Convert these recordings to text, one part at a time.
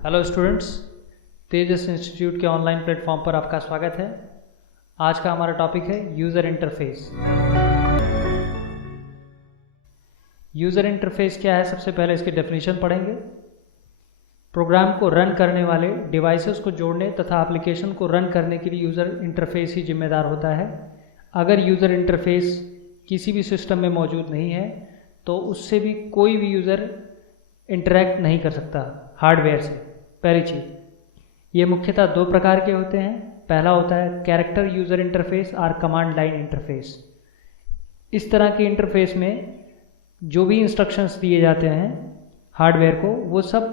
Hello students, तेजस institute के online platform पर आपका स्वागत है। आज का हमारा टॉपिक है यूज़र इंटरफेस। यूज़र इंटरफेस क्या है, सबसे पहले इसकी डेफिनेशन पढ़ेंगे। प्रोग्राम को रन करने वाले डिवाइसेस को जोड़ने तथा एप्लीकेशन को रन करने के लिए यूज़र इंटरफेस ही जिम्मेदार होता है। अगर यूज़र इंटरफेस किसी भी सिस्टम में मौजूद नहीं है तो उससे भी कोई भी यूज़र इंटरेक्ट नहीं कर सकता हार्डवेयर से। पहली चीज़, ये मुख्यतः दो प्रकार के होते हैं। पहला होता है कैरेक्टर यूज़र इंटरफेस और कमांड लाइन इंटरफेस। इस तरह के इंटरफेस में जो भी इंस्ट्रक्शंस दिए जाते हैं हार्डवेयर को, वो सब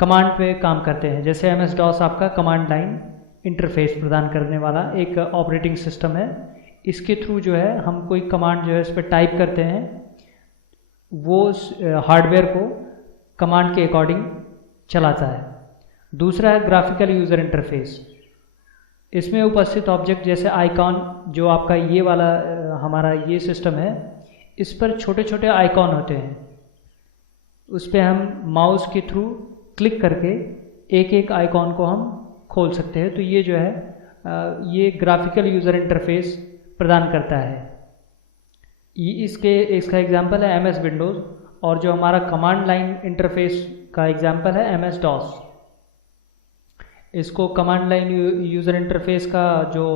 कमांड पे काम करते हैं। जैसे MS DOS आपका कमांड लाइन इंटरफेस प्रदान करने वाला एक ऑपरेटिंग सिस्टम है। इसके थ्रू जो है हम कोई कमांड जो है इस पर टाइप करते हैं, वो हार्डवेयर को कमांड के अकॉर्डिंग चलाता है। दूसरा है ग्राफिकल यूज़र इंटरफेस। इसमें उपस्थित ऑब्जेक्ट जैसे आइकॉन, जो आपका ये वाला हमारा ये सिस्टम है, इस पर छोटे छोटे आइकॉन होते हैं। उस पर हम माउस के थ्रू क्लिक करके एक एक आइकॉन को हम खोल सकते हैं। तो ये जो है ये ग्राफिकल यूज़र इंटरफेस प्रदान करता है। इसका एग्जांपल है MS विंडोज़, और जो हमारा कमांड लाइन इंटरफेस का एग्जांपल है MS DOS। इसको कमांड लाइन यूज़र इंटरफेस का जो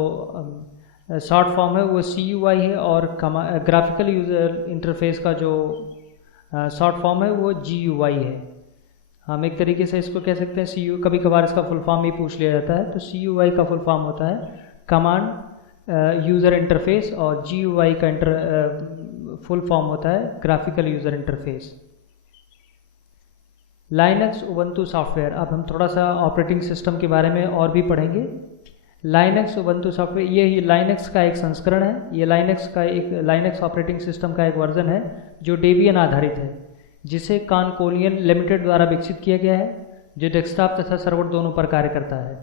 शॉर्ट फॉर्म है वो CUI है, और ग्राफिकल यूज़र इंटरफेस का जो शॉर्ट फॉर्म है वो GUI है। हम एक तरीके से इसको कह सकते हैं कभी कभार इसका फुल फॉर्म भी पूछ लिया जाता है। तो CUI का फुल फॉर्म होता है कमांड यूज़र इंटरफेस, और GUI का फुल फॉर्म होता है graphical user interface. Linux Ubuntu software. अब हम थोड़ा सा ऑपरेटिंग सिस्टम के बारे में और भी पढ़ेंगे। लाइनक्स उबंटू सॉफ्टवेयर ये लाइनक्स का एक संस्करण है। ये लाइनक्स ऑपरेटिंग सिस्टम का एक वर्जन है जो डेबियन आधारित है, जिसे कॉनकोनियल लिमिटेड द्वारा विकसित किया गया है, जो डेस्कटॉप तथा सर्वर दोनों पर कार्य करता है।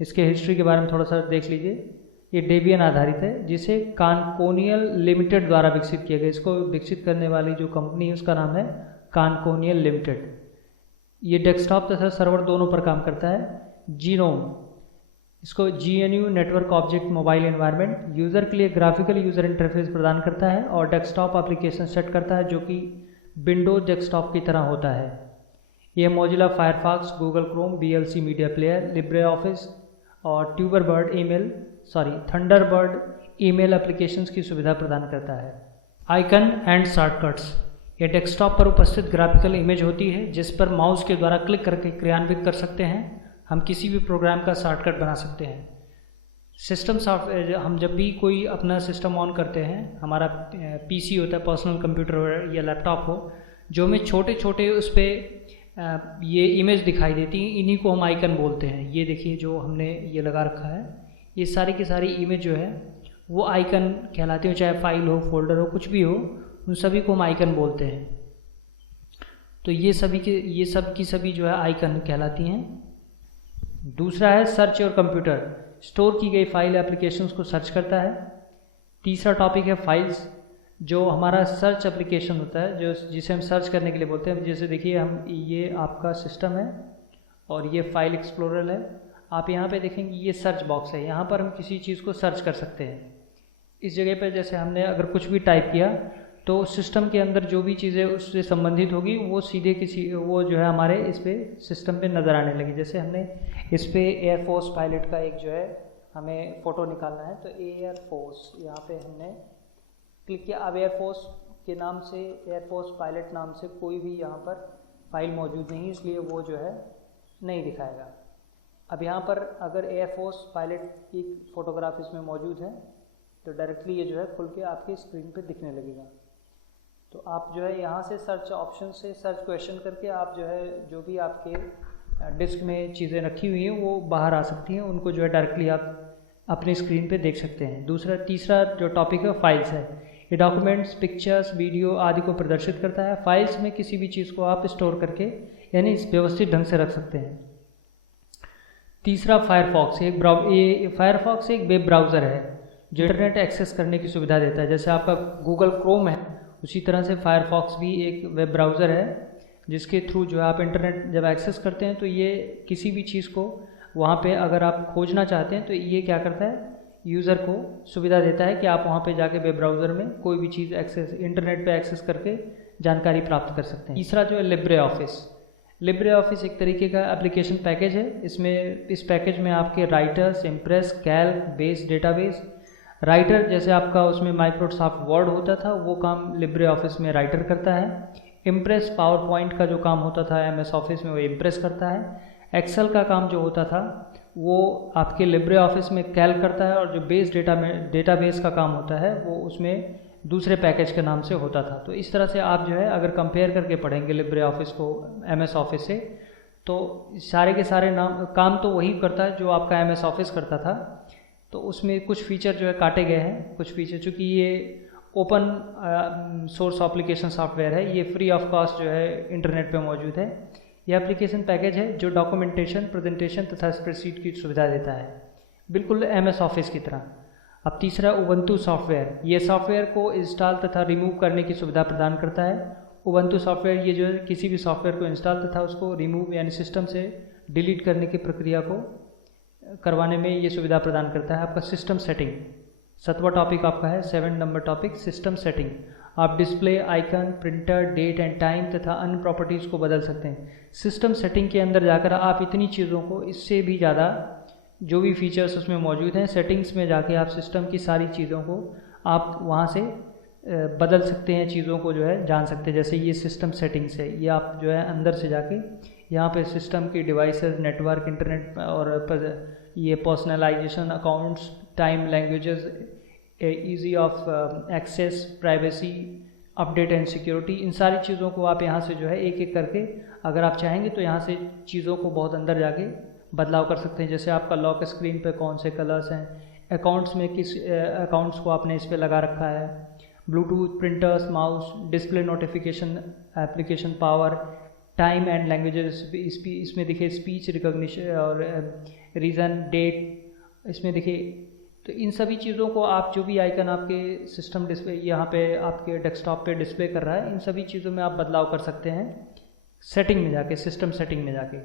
इसके हिस्ट्री के बारे में थोड़ा सा देख लीजिए। ये डेबियन आधारित है, जिसे कॉनकोनियल लिमिटेड द्वारा विकसित किया गया। इसको विकसित करने वाली जो कंपनी है उसका नाम है कॉनकोनियल लिमिटेड। ये डेस्कटॉप तथा सर्वर दोनों पर काम करता है। जीनोम, इसको GNU network object mobile environment user के लिए ग्राफिकल यूज़र इंटरफेस प्रदान करता है और डेस्कटॉप एप्लीकेशन सेट करता है, जो कि विंडोज डेस्कटॉप की तरह होता है। यह Mozilla Firefox, Google Chrome, VLC media player, Libre office और थंडरबर्ड ईमेल एप्लीकेशंस की सुविधा प्रदान करता है। Icon and shortcuts. यह डेस्कटॉप पर उपस्थित ग्राफिकल इमेज होती है जिस पर माउस के द्वारा क्लिक करके क्रियान्वित कर सकते हैं। हम किसी भी प्रोग्राम का शॉर्टकट बना सकते हैं। सिस्टम सॉफ्टवेयर, हम जब भी कोई अपना सिस्टम ऑन करते हैं, हमारा PC होता है, पर्सनल कंप्यूटर या लैपटॉप हो, जो हमें छोटे छोटे उस पर ये इमेज दिखाई देती हैं, इन्हीं को हम आइकन बोलते हैं। ये देखिए जो हमने ये लगा रखा है, ये सारी की सारी इमेज जो है वो आइकन कहलाती हो, चाहे फाइल हो, फोल्डर हो, कुछ भी हो, उन सभी को हम आइकन बोलते हैं। तो ये सब की सभी जो है आइकन कहलाती हैं। दूसरा है सर्च और कंप्यूटर। स्टोर की गई फाइल एप्लीकेशंस को सर्च करता है। तीसरा टॉपिक है फाइल्स, जो हमारा सर्च एप्लीकेशन होता है, जिसे हम सर्च करने के लिए बोलते हैं। जैसे देखिए, ये आपका सिस्टम है और ये फाइल एक्सप्लोरर है। आप यहाँ पे देखेंगे ये सर्च बॉक्स है, यहाँ पर हम किसी चीज़ को सर्च कर सकते हैं। इस जगह पर जैसे हमने अगर कुछ भी टाइप किया तो सिस्टम के अंदर जो भी चीज़ें उससे संबंधित होगी वो सीधे वो जो है हमारे इस पे सिस्टम पे नज़र आने लगी। जैसे हमने इस पे एयरफोर्स पायलट का एक जो है हमें फ़ोटो निकालना है, तो एयरफोर्स यहाँ पे हमने क्लिक किया। अब एयरफोर्स के नाम से, एयरफोर्स पायलट नाम से कोई भी यहाँ पर फाइल मौजूद नहीं, इसलिए वो जो है नहीं दिखाएगा। अब यहाँ पर अगर एयरफोर्स पायलट की फ़ोटोग्राफ इसमें मौजूद है तो डायरेक्टली ये जो है खुल के आपकी स्क्रीन पे दिखने लगेगा। तो आप जो है यहाँ से सर्च ऑप्शन से सर्च क्वेश्चन करके आप जो है जो भी आपके डिस्क में चीज़ें रखी हुई हैं वो बाहर आ सकती हैं, उनको जो है डायरेक्टली आप अपनी स्क्रीन पे देख सकते हैं। तीसरा जो टॉपिक है फाइल्स है। ये डॉक्यूमेंट्स, पिक्चर्स, वीडियो आदि को प्रदर्शित करता है। फाइल्स में किसी भी चीज़ को आप स्टोर करके यानी व्यवस्थित ढंग से रख सकते हैं। तीसरा फायरफॉक्स एक वेब ब्राउज़र है जो इंटरनेट एक्सेस करने की सुविधा देता है। जैसे आपका गूगल क्रोम है, उसी तरह से फायरफॉक्स भी एक वेब ब्राउज़र है जिसके थ्रू जो है आप इंटरनेट जब एक्सेस करते हैं तो ये किसी भी चीज़ को वहाँ पे अगर आप खोजना चाहते हैं तो ये क्या करता है, यूज़र को सुविधा देता है कि आप वहाँ पे जाके वेब ब्राउज़र में कोई भी चीज़ एक्सेस इंटरनेट पे एक्सेस करके जानकारी प्राप्त कर सकते हैं। तीसरा जो है लिब्रे ऑफिस। लिब्रे ऑफिस एक तरीके का एप्लीकेशन पैकेज है। इस पैकेज में आपके writers, impress, Calc, base database, writer जैसे आपका उसमें माइक्रोसॉफ्ट वर्ड होता था वो काम लिब्रे ऑफिस में राइटर करता है। इम्प्रेस पावर पॉइंट का जो काम होता था MS ऑफिस में वो इम्प्रेस करता है। एक्सेल का काम जो होता था वो आपके लिब्रे ऑफिस में कैल्क करता है, और जो बेस डेटाबेस का काम होता है वो उसमें दूसरे पैकेज के नाम से होता था। तो इस तरह से आप जो है अगर कंपेयर करके पढ़ेंगे लिब्रे ऑफिस को MS ऑफिस से, तो सारे के सारे काम तो वही करता है जो आपका MS ऑफिस करता था। तो उसमें कुछ फीचर जो है काटे गए हैं, कुछ फीचर, चूँकि ये ओपन सोर्स एप्लीकेशन सॉफ्टवेयर है, ये फ्री ऑफ कॉस्ट जो है इंटरनेट पे मौजूद है। यह एप्लीकेशन पैकेज है जो डॉक्यूमेंटेशन, प्रेजेंटेशन तथा स्प्रेडशीट की सुविधा देता है, बिल्कुल MS ऑफिस की तरह। अब तीसरा उबंटू सॉफ्टवेयर। ये सॉफ्टवेयर को इंस्टॉल तथा रिमूव करने की सुविधा प्रदान करता है। उबंटू सॉफ्टवेयर ये जो है किसी भी सॉफ्टवेयर को इंस्टॉल तथा उसको रिमूव यानी सिस्टम से डिलीट करने की प्रक्रिया को करवाने में ये सुविधा प्रदान करता है। आपका सिस्टम सेटिंग 7वां टॉपिक आपका है, 7 नंबर टॉपिक सिस्टम सेटिंग। आप display, icon, printer, date and time तथा अन्य प्रॉपर्टीज़ को बदल सकते हैं। सिस्टम सेटिंग के अंदर जाकर आप इतनी चीज़ों को, इससे भी ज़्यादा जो भी फीचर्स उसमें मौजूद हैं, सेटिंग्स में जाके आप सिस्टम की सारी चीज़ों को आप वहाँ से बदल सकते हैं, चीज़ों को जो है जान सकते हैं। जैसे ये सिस्टम सेटिंग्स है, ये आप जो है अंदर से जाके यहाँ पे सिस्टम की डिवाइसेस, नेटवर्क, इंटरनेट और ये personalisation, accounts, time, languages, easy of access, privacy, update and security, इन सारी चीज़ों को आप यहाँ से जो है एक एक करके अगर आप चाहेंगे तो यहाँ से चीज़ों को बहुत अंदर जाके बदलाव कर सकते हैं। जैसे आपका लॉक स्क्रीन पे कौन से कलर्स हैं, अकाउंट्स में किस अकाउंट्स को आपने इस पर लगा रखा है, Bluetooth, printers, mouse, display, notification, application power, time and languages, इसमें दिखे स्पीच रिकॉग्निशन और रीज़न, डेट इसमें दिखे। तो इन सभी चीज़ों को आप जो भी आइकन आपके सिस्टम डिस्प्ले यहाँ पे आपके डेस्कटॉप पे डिस्प्ले कर रहा है, इन सभी चीज़ों में आप बदलाव कर सकते हैं सेटिंग में जाके, सिस्टम सेटिंग में जाके।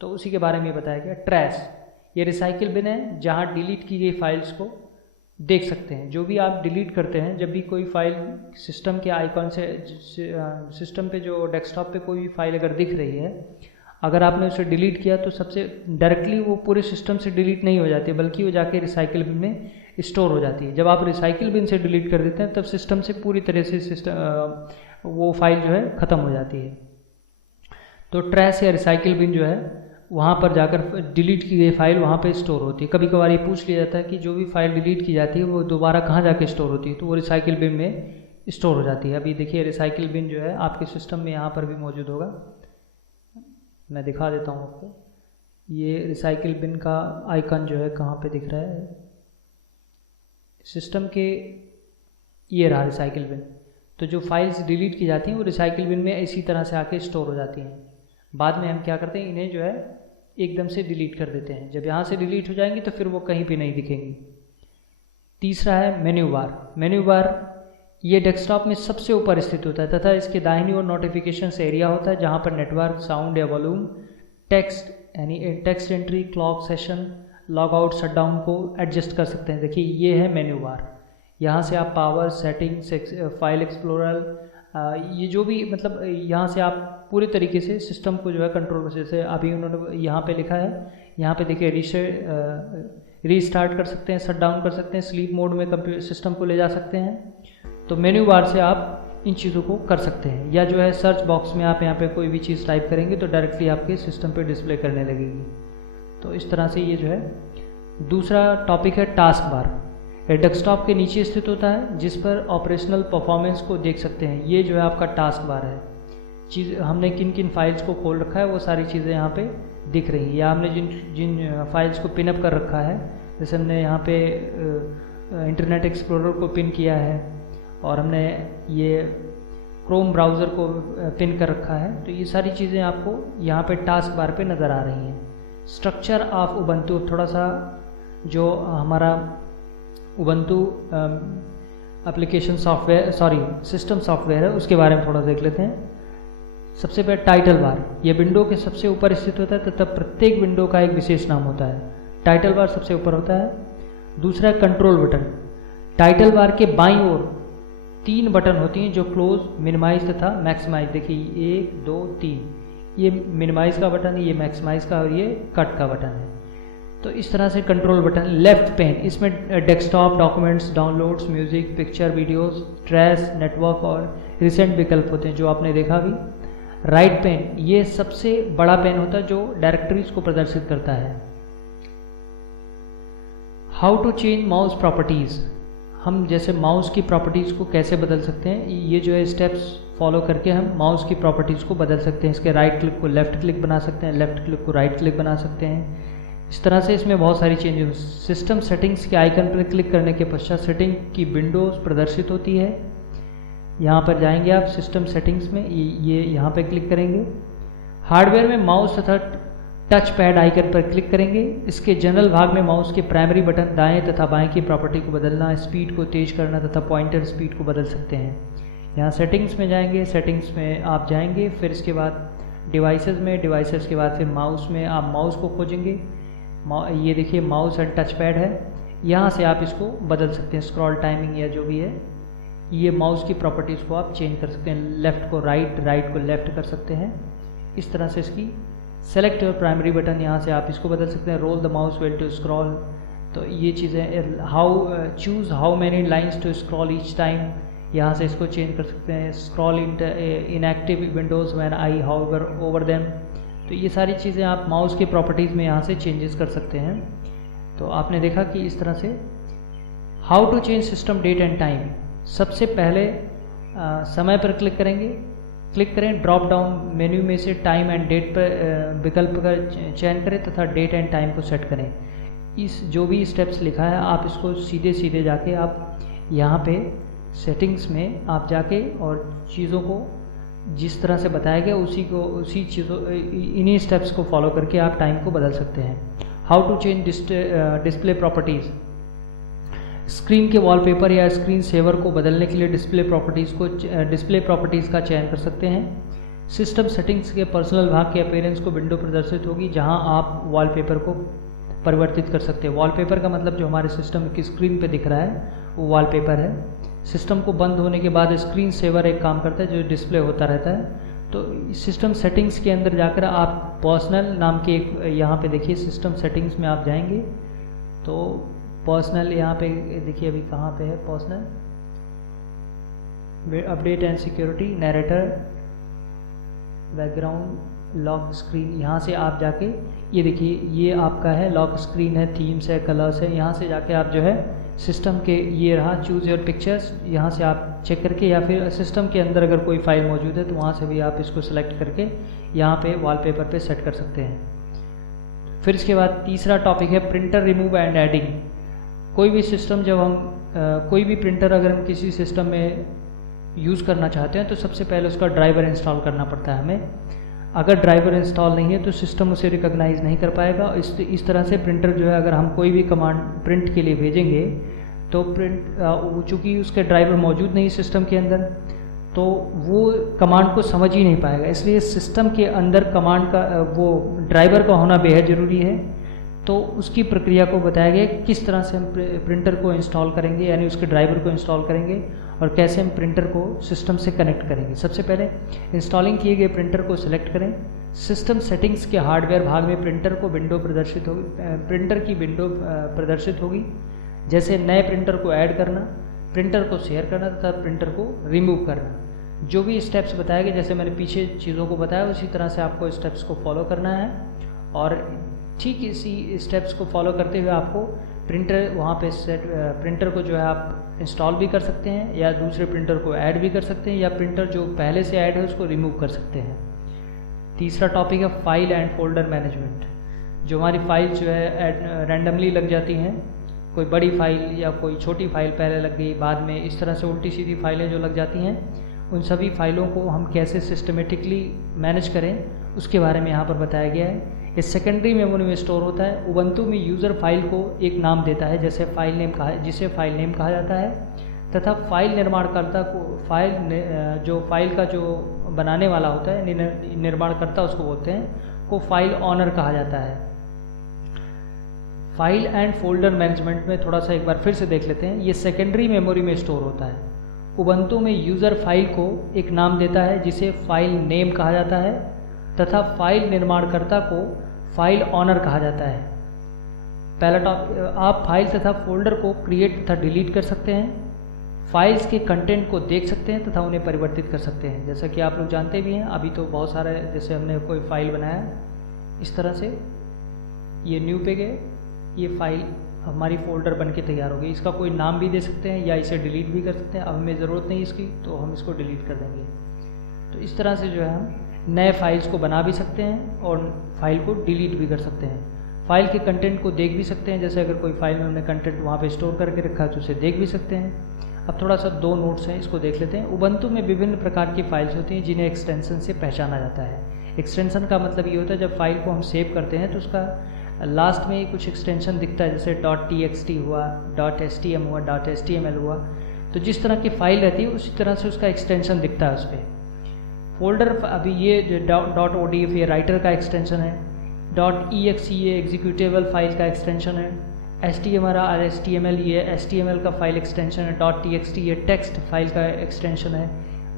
तो उसी के बारे में बताया गया। ट्रैश, ये रिसाइकिल बिन है जहाँ डिलीट की गई फाइल्स को देख सकते हैं। जो भी आप डिलीट करते हैं, जब भी कोई फाइल सिस्टम के आइकॉन से सिस्टम पे जो डेस्कटॉप पे कोई भी फाइल अगर दिख रही है, अगर आपने उसे डिलीट किया तो सबसे डायरेक्टली वो पूरे सिस्टम से डिलीट नहीं हो जाती, बल्कि वो जाके रिसाइकिल बिन में स्टोर हो जाती है। जब आप रिसाइकिल बिन से डिलीट कर देते हैं तब सिस्टम से पूरी तरह से वो फाइल जो है ख़त्म हो जाती है। तो ट्रैश या रिसाइकिल बिन जो है वहाँ पर जाकर डिलीट की गई फाइल वहाँ पे स्टोर होती है। कभी कभार ये पूछ लिया जाता है कि जो भी फाइल डिलीट की जाती है वो दोबारा कहाँ जाके स्टोर होती है, तो वो रिसाइकिल बिन में स्टोर हो जाती है। अभी देखिए रिसाइकिल बिन जो है आपके सिस्टम में यहाँ पर भी मौजूद होगा, मैं दिखा देता हूँ आपको। ये रिसाइकिल बिन का आइकन जो है कहाँ पे दिख रहा है, सिस्टम के ये रहा रिसाइकिल बिन। तो जो फाइल्स डिलीट की जाती हैं वो रिसाइकिल बिन में इसी तरह से आके स्टोर हो जाती हैं। बाद में हम क्या करते हैं, इन्हें जो है एकदम से डिलीट कर देते हैं। जब यहाँ से डिलीट हो जाएंगी तो फिर वो कहीं भी नहीं दिखेंगी। तीसरा है मेन्यू बार। मेन्यू बार ये डेस्कटॉप में सबसे ऊपर स्थित होता है तथा इसके दाहिनी ओर नोटिफिकेशंस एरिया होता है, जहाँ पर नेटवर्क, साउंड या वॉल्यूम, टेक्स्ट यानी text entry, clock, session, log out, shut down को एडजस्ट कर सकते हैं। देखिए ये है मेन्यू बार। यहाँ से आप पावर, सेटिंग्स, फाइल एक्सप्लोरर, ये जो भी मतलब यहाँ से आप पूरे तरीके से सिस्टम को जो है कंट्रोल, जैसे अभी उन्होंने यहाँ पे लिखा है, यहाँ पे देखिए रीस्टार्ट कर सकते हैं, शट डाउन कर सकते हैं, स्लीप मोड में कंप्यूटर सिस्टम को ले जा सकते हैं। तो मेन्यू बार से आप इन चीज़ों को कर सकते हैं। या जो है सर्च बॉक्स में आप यहाँ पे कोई भी चीज़ टाइप करेंगे तो डायरेक्टली आपके सिस्टम पे डिस्प्ले करने लगेगी। तो इस तरह से ये जो है। दूसरा टॉपिक है टास्क बार। ये डेस्कटॉप के नीचे स्थित होता है जिस पर ऑपरेशनल परफॉर्मेंस को देख सकते हैं। ये जो है आपका टास्क बार है। चीज़ हमने किन किन फाइल्स को खोल रखा है वो सारी चीज़ें यहाँ पे दिख रही हैं, या हमने जिन फाइल्स को पिन अप कर रखा है, जैसे हमने यहाँ पे इंटरनेट एक्सप्लोरर को पिन किया है और हमने ये क्रोम ब्राउज़र को पिन कर रखा है, तो ये सारी चीज़ें आपको यहाँ पे टास्क बार पे नज़र आ रही हैं। स्ट्रक्चर ऑफ उबंटू, थोड़ा सा जो हमारा Ubuntu application software system software है उसके बारे में थोड़ा देख लेते हैं। सबसे पहले टाइटल बार, ये विंडो के सबसे ऊपर स्थित होता है तथा प्रत्येक विंडो का एक विशेष नाम होता है। टाइटल बार सबसे ऊपर होता है। दूसरा कंट्रोल बटन, टाइटल बार के बाईं ओर 3 बटन होती हैं जो क्लोज, मिनिमाइज तथा मैक्सिमाइज। देखिए 1 2 3, ये मिनिमाइज का बटन है, ये मैक्सिमाइज का और ये कट का बटन है। तो इस तरह से कंट्रोल बटन। लेफ्ट पेन, इसमें desktop, documents, downloads, music, picture, videos, trace, network और रिसेंट विकल्प होते हैं जो आपने देखा भी। राइट पेन, ये सबसे बड़ा पेन होता है जो डायरेक्टरीज को प्रदर्शित करता है। How to change mouse properties, हम जैसे माउस की प्रॉपर्टीज़ को कैसे बदल सकते हैं, ये जो है स्टेप्स फॉलो करके हम माउस की प्रॉपर्टीज़ को बदल सकते हैं। इसके राइट क्लिक को लेफ़्ट क्लिक बना सकते हैं, लेफ़्ट क्लिक को राइट क्लिक बना सकते हैं। इस तरह से इसमें बहुत सारी चेंजेस। सिस्टम सेटिंग्स के आइकन पर क्लिक करने के पश्चात सेटिंग की विंडोज़ प्रदर्शित होती है। यहाँ पर जाएंगे आप सिस्टम सेटिंग्स में, ये यहाँ पर क्लिक करेंगे। हार्डवेयर में माउस तथा टच पैड आइकन पर क्लिक करेंगे। इसके जनरल भाग में माउस के प्राइमरी बटन दाएं तथा बाएं की प्रॉपर्टी को बदलना, स्पीड को तेज करना तथा पॉइंटर स्पीड को बदल सकते हैं। यहाँ सेटिंग्स में जाएंगे, सेटिंग्स में आप जाएंगे, फिर इसके बाद डिवाइसेस में, डिवाइसेस के बाद फिर माउस में आप माउस को खोजेंगे। ये देखिए माउस एंड टच पैड है, यहाँ से आप इसको बदल सकते हैं, स्क्रॉल टाइमिंग या जो भी है। ये माउस की प्रॉपर्टीज़ को आप चेंज कर सकते हैं, लेफ़्ट को राइट, राइट को लेफ़्ट कर सकते हैं। इस तरह से इसकी सेलेक्ट योर प्राइमरी बटन, यहाँ से आप इसको बदल सकते हैं। Roll the mouse wheel to scroll, तो ये चीज़ें। How choose how many lines to scroll each time, यहाँ से इसको चेंज कर सकते हैं। Scroll inactive windows when I hover over them, तो ये सारी चीज़ें आप माउस के प्रॉपर्टीज़ में यहाँ से चेंजेस कर सकते हैं। तो आपने देखा कि इस तरह से। How to change system date and time, सबसे पहले समय पर क्लिक करेंगे, क्लिक करें, ड्रॉप डाउन मेन्यू में से टाइम एंड डेट पर विकल्प का चयन करें तथा डेट एंड टाइम को सेट करें। इस जो भी स्टेप्स लिखा है आप इसको सीधे सीधे जाके आप यहाँ पे सेटिंग्स में आप जाके और चीज़ों को जिस तरह से बताया गया उसी चीज़ों इन्हीं स्टेप्स को फॉलो करके आप टाइम को बदल सकते हैं। How to change display properties, screen के वॉलपेपर या स्क्रीन सेवर को बदलने के लिए डिस्प्ले प्रॉपर्टीज़ का चयन कर सकते हैं। सिस्टम सेटिंग्स के पर्सनल भाग के अपीयरेंस को विंडो प्रदर्शित होगी जहां आप वॉलपेपर को परिवर्तित कर सकते हैं। वॉलपेपर का मतलब जो हमारे सिस्टम की स्क्रीन पे दिख रहा है वो वॉलपेपर है। सिस्टम को बंद होने के बाद स्क्रीन सेवर एक काम करता है जो डिस्प्ले होता रहता है। तो सिस्टम सेटिंग्स के अंदर जाकर आप पर्सनल नाम के एक यहाँ पे देखिए सिस्टम सेटिंग्स में आप जाएंगे तो पर्सनल यहाँ पे देखिए अभी कहाँ पे है personal, update and security, narrator, background, lock screen, यहाँ से आप जाके ये देखिए ये आपका है लॉक स्क्रीन है, थीम्स है, कलर्स है, यहाँ से जाके आप जो है सिस्टम के ये रहा चूज़ योर पिक्चर्स, यहाँ से आप चेक करके या फिर सिस्टम के अंदर अगर कोई फाइल मौजूद है तो वहाँ से भी आप इसको सेलेक्ट करके यहाँ पे वॉलपेपर पे सेट कर सकते हैं। फिर इसके बाद तीसरा टॉपिक है प्रिंटर रिमूव एंड एडिंग। कोई भी सिस्टम जब हम कोई भी प्रिंटर अगर हम किसी सिस्टम में यूज़ करना चाहते हैं तो सबसे पहले उसका ड्राइवर इंस्टॉल करना पड़ता है हमें। अगर ड्राइवर इंस्टॉल नहीं है तो सिस्टम उसे रिकॉग्नाइज नहीं कर पाएगा। इस तरह से प्रिंटर जो है अगर हम कोई भी कमांड प्रिंट के लिए भेजेंगे तो प्रिंट चूँकि उसके ड्राइवर मौजूद नहीं सिस्टम के अंदर तो वो कमांड को समझ ही नहीं पाएगा। इसलिए सिस्टम के अंदर कमांड का वो ड्राइवर का होना बेहद ज़रूरी है। तो उसकी प्रक्रिया को बताया गया किस तरह से हम प्रिंटर को इंस्टॉल करेंगे, यानी उसके ड्राइवर को इंस्टॉल करेंगे और कैसे हम प्रिंटर को सिस्टम से कनेक्ट करेंगे। सबसे पहले इंस्टॉलिंग किए गए प्रिंटर को सिलेक्ट करें। सिस्टम सेटिंग्स के हार्डवेयर भाग में प्रिंटर की विंडो प्रदर्शित होगी, जैसे नए प्रिंटर को ऐड करना, प्रिंटर को शेयर करना तथा प्रिंटर को रिमूव करना। जो भी स्टेप्स बताए गए जैसे मैंने पीछे चीज़ों को बताया उसी तरह से आपको स्टेप्स को फॉलो करना है और ठीक इसी स्टेप्स को फॉलो करते हुए आपको प्रिंटर वहाँ पे प्रिंटर को जो है आप इंस्टॉल भी कर सकते हैं या दूसरे प्रिंटर को ऐड भी कर सकते हैं या प्रिंटर जो पहले से ऐड है उसको रिमूव कर सकते हैं। तीसरा टॉपिक है फाइल एंड फोल्डर मैनेजमेंट। जो हमारी फाइल जो है रैंडमली लग जाती हैं, कोई बड़ी फाइल या कोई छोटी फाइल पहले लग गई बाद में, इस तरह से उल्टी सीधी फाइलें जो लग जाती हैं उन सभी फाइलों को हम कैसे सिस्टमेटिकली मैनेज करें उसके बारे में यहाँ पर बताया गया है। ये सेकेंडरी मेमोरी में स्टोर होता है। उबंटू में यूज़र फाइल को एक नाम देता है जिसे फाइल नेम कहा जाता है तथा फाइल निर्माणकर्ता को जो फाइल का जो बनाने वाला होता है निर्माणकर्ता उसको बोलते हैं, को फाइल ऑनर कहा जाता है। फाइल एंड फोल्डर मैनेजमेंट में थोड़ा सा एक बार फिर से देख लेते हैं। ये सेकेंडरी मेमोरी में स्टोर होता है। उबंटू में यूज़र फाइल को एक नाम देता है जिसे फाइल नेम कहा जाता है तथा फाइल निर्माणकर्ता को फाइल ऑनर कहा जाता है। पहला टॉपिक, आप फाइल तथा फोल्डर को क्रिएट तथा डिलीट कर सकते हैं, फाइल्स के कंटेंट को देख सकते हैं तथा उन्हें परिवर्तित कर सकते हैं। जैसा कि आप लोग जानते भी हैं, अभी तो बहुत सारे, जैसे हमने कोई फाइल बनाया इस तरह से, ये न्यू पे गए, ये फाइल हमारी फ़ोल्डर बन के तैयार हो गई। इसका कोई नाम भी दे सकते हैं या इसे डिलीट भी कर सकते हैं। अब हमें ज़रूरत नहीं इसकी, तो हम इसको डिलीट कर देंगे। तो इस तरह से जो है हम नए फाइल्स को बना भी सकते हैं और फाइल को डिलीट भी कर सकते हैं। फाइल के कंटेंट को देख भी सकते हैं, जैसे अगर कोई फाइल में हमने कंटेंट वहाँ पे स्टोर करके रखा है तो उसे देख भी सकते हैं। अब थोड़ा सा 2 नोट्स हैं, इसको देख लेते हैं। उबंटू में विभिन्न प्रकार की फाइल्स होती हैं जिन्हें एक्सटेंशन से पहचाना जाता है। एक्सटेंशन का मतलब ये होता है जब फाइल को हम सेव करते हैं तो उसका लास्ट में कुछ एक्सटेंशन दिखता है, जैसे .txt हुआ, .stm हुआ, .html हुआ। तो जिस तरह की फाइल रहती है उसी तरह से उसका एक्सटेंशन दिखता है उस पर। फोल्डर, अभी ये .odf ये राइटर का एक्सटेंशन है, .exe ये एग्जीक्यूटेबल फाइल का एक्सटेंशन है, HTML ये HTML का फाइल एक्सटेंशन है, .txt ये टेक्स्ट फाइल का एक्सटेंशन है,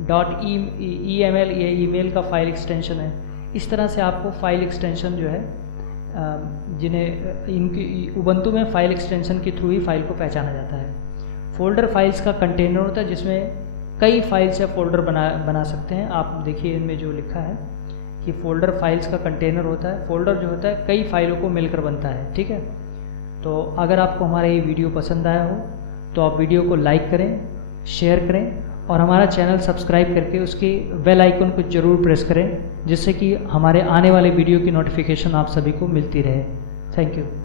.eml ये ईमेल का फाइल एक्सटेंशन है। इस तरह से आपको फाइल एक्सटेंशन जो है जिन्हें इनकी उबंटू में फाइल एक्सटेंशन के थ्रू ही फाइल को पहचाना जाता है। फोल्डर फाइल्स का कंटेनर होता है जिसमें कई फाइल्स या फोल्डर बना सकते हैं। आप देखिए इनमें जो लिखा है कि फोल्डर फाइल्स का कंटेनर होता है। फोल्डर जो होता है कई फाइलों को मिलकर बनता है, ठीक है। तो अगर आपको हमारा ये वीडियो पसंद आया हो तो आप वीडियो को लाइक करें, शेयर करें और हमारा चैनल सब्सक्राइब करके उसके बेल आइकन को ज़रूर प्रेस करें, जिससे कि हमारे आने वाले वीडियो की नोटिफिकेशन आप सभी को मिलती रहे। Thank you.